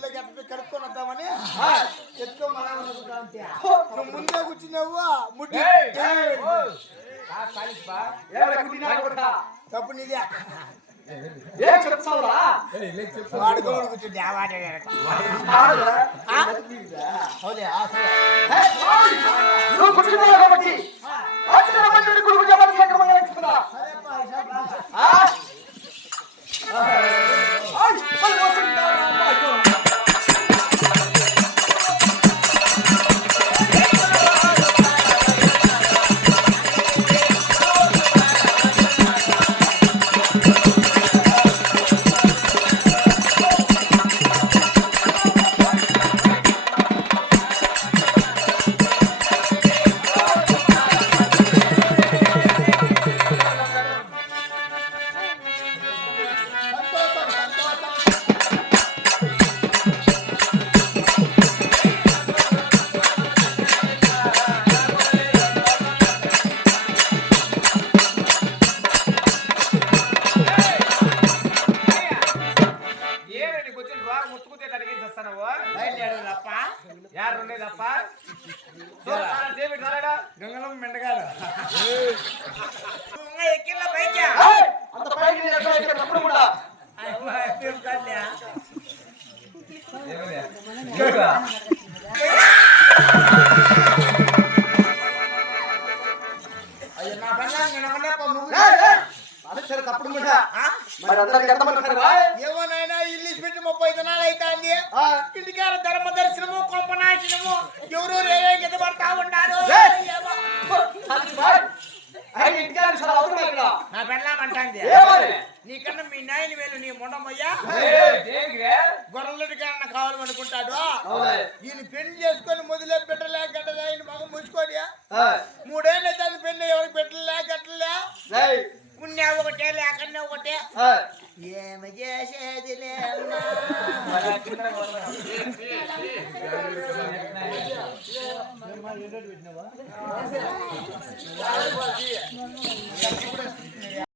ఊళ్ళోకి ఎట్లా కలుపుకొని వద్దామని నువ్వు ముందే కూర్చున్నావు ముట్టి తప్పు నీదే వాడుకోడు కూర్చుంది ఆ మాట కాబట్టి గంగలం మెండగాడు ఎక్కిన పైకి అంత పైకి ఎప్పుడు కూడా ఏమోనైనా ఇల్లు పెట్టి 30 దినాలు అవుతుంది ఇంటికాడ ధర్మ దర్శనము కొంపనాశనము ఎవరు రేగే పడతా ఉంటారు నా పెళ్ళామంటాంది నీకన్నా మీ నాయన వేలు నీ మొండమయ్యా గొర్రెలకి కావాలనుకుంటాడు ఈయన పెళ్లి చేసుకొని మొదలే పెట్టలే గడ్డలే ఆయన మగ ముసుకోడి 3 ఏళ్ళు అయితే పెళ్లి ఎవరికి పెట్టలే గట్టలే ఉన్నా ఒకటే లేకన్నా ఒకటే ఏమి చేసేది